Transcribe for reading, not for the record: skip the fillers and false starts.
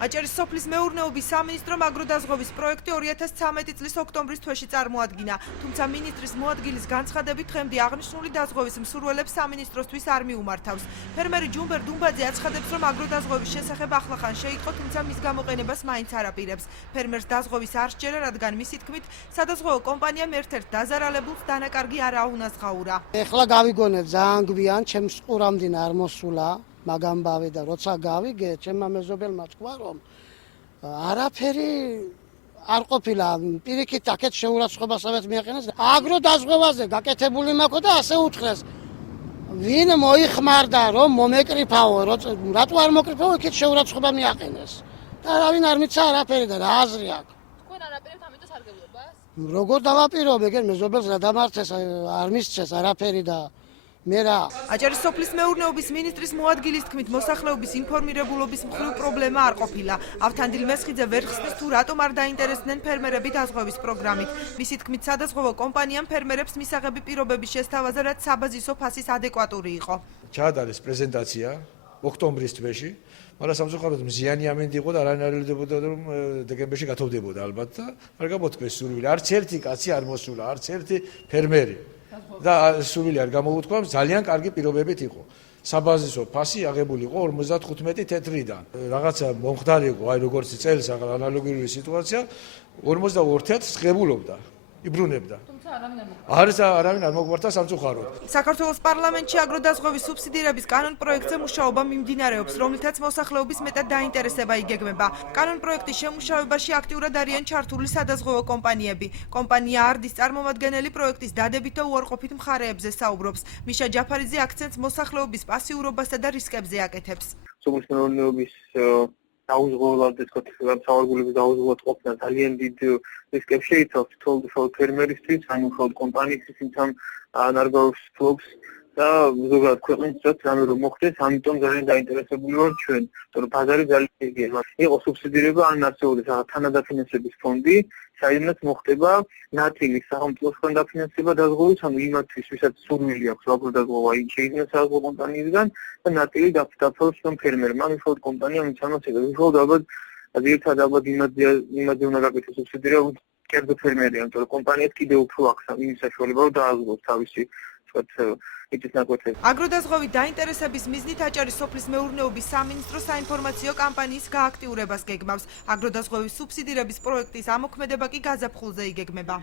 აჭარის სოფლის მეურნეობის სამინისტრომ აგროდაზღვევის პროექტი 2013 წლის ოქტომბრის თვეში წარმოადგინა. თუმცა მინისტრის მოადგილის განცხადებით დღემდე აღნიშნული დაზღვევის მსურველებს სამინისტროსთვის არ მიუმართავს. ფერმერი ჯუმბერ დუმბაძე აცხადებს, რომ აგროდაზღვევის შესახებ ახლახან შეიტყო, თუმცა მის გამოყენებას მაინც არ აპირებს. ფერმერს დაზღვევის არ სჯერა, რადგან მისი თქმით, სადაზღვევო კომპანიამ ერთ-ერთ დაზარალებულს დანაკარგი არ აუნაზღაურა. ეხლა გავიგონებ ძალიან გვიან, ჩემს ყურამდე არ მოსულა. მაგამბავე და როცა გავიგე, ჩემმა მეზობელმა თქვა, რომ არაფერი არ ყოფილა, პირიქით აქეთ შეურაცხყოფასავით მიაყენეს. აგროდაზღვევაზე გაკეთებული მაქვს და ასე უთხრეს. ვინ მოიხმარდა, რომ მომეკრიფაო, რატო არ მოკრიფაო, იქით შეურაცხყოფა მიაყენეს. და რავინ არ მიცა არაფერი და რა აზრი აქვს. თქვენ არ აპირებთ ამიტომ სარგებლობას? როგორ დავაპირობ, ეგენ მეზობელს რა დამარცხეს, არ მისცეს არაფერი და მე რა. აჭარის სოფლის მეურნეობის მინისტრის მოადგილის თქმით, მოსახლეობის ინფორმირებულობის მხრივ პრობლემა არ ყოფილა. ავთანდილ მესხიძე ვერ ხსნის თუ რატომ არ დაინტერესდნენ ფერმერები დაზღვევის პროგრამით. მისი თქმით, სადაზღვევო კომპანიამ ფერმერებს მისაღები პირობების შესთავაზა, რაც საბაზისო ფასის ადეკვატური იყო. ჩაადარეს პრეზენტაცია ოქტომბრის თვეში, მაგრამ სამწუხაროდ მზიანი ამინდი იყო და არანაირ არ ელოდებოდა, რომ დეკემბერში გათოვდებოდა ალბათ და არ გამოთქვეს სურვილი. არც ერთი კაცი არ მოსულა, არც ერთი ფერმერი. და სურვილი არ გამოუთქვა, ძალიან კარგი პირობებით იყო. საბაზისო ფასი აღებული იყო 55 თეთრიდან. რაღაცა მომხდარი იყო, აი როგორც წელს ანალოგიური სიტუაცია 52-ს ღებულობდა, იბრუნებდა. არავინ არ მოგვართა სამწუხაროდ. საქართველოს პარლამენტში აგროდაზღვევის სუბსიდირების კანონ პროექტზე მუშაობა მიმდინარეობს, რომლითაც მოსახლეობის მეტად დაინტერესება იგეგმება. კანონ პროექტის შემუშავებაში აქტიურად არიან ჩართული სადაზღვევო კომპანიები. კომპანია არდის წარმომადგენელი პროექტის დადებითო უარყოფით მხარეებზე საუბრობს. მიშა ჯაფარიძე აქცენტს მოსახლეობის პასიურობასა და რისკებზე აკეთებს. სოფლის მეურნეობის დაუზღებლად სავარგულების დაუზღებლად ყოფნა ძალიან დიდ რისკებს შეიცავს თითოეულ ფერმერისთვის, ანუ მხოლოდ კომპანიისთვის, თუმცა ნარგავებს ფლობს და ზოგადად ქვეყნისთვისაც რამე რომ მოხდეს, ამიტომ ძალიან დაინტერესებული ვარ ჩვენ, იმიტომ რომ ბაზარი ძალიან იგება. იყო სუბსიდირება ან ნაციონალური თანადაფინანსების ფონდი, საიდანაც მოხდება ნაწილი სახელმწიფოსგან დაფინანსება დაზღვევის, ანუ იმათთვის, ვისაც სურვილი აქვს აგროდაზღვევა, შეიძლება საზღვაო კომპანიისგან და ნაწილი დაფაროს ფერმერმა, ანუ მხოლოდ კომპანია მიცემას ეკეთებს. მხოლოდ ალბათ ძირითადად ალბათ იმაზე უნდა გაკეთოს სუბსიდირება კერძო ფერმერია, იმიტომ რომ კომპანიაც კიდევ უფრო აქვს იმის საშუალება, რომ დააზღვევოს თავისი აგროდაზღვევით დაინტერესების მიზნით აჭარის სოფლის მეურნეობის სამინისტრო საინფორმაციო კამპანიის გააქტიურებას გეგმავს. აგროდაზღვევის სუბსიდირების პროექტის ამოქმედება კი გაზაფხულზე იგეგმება.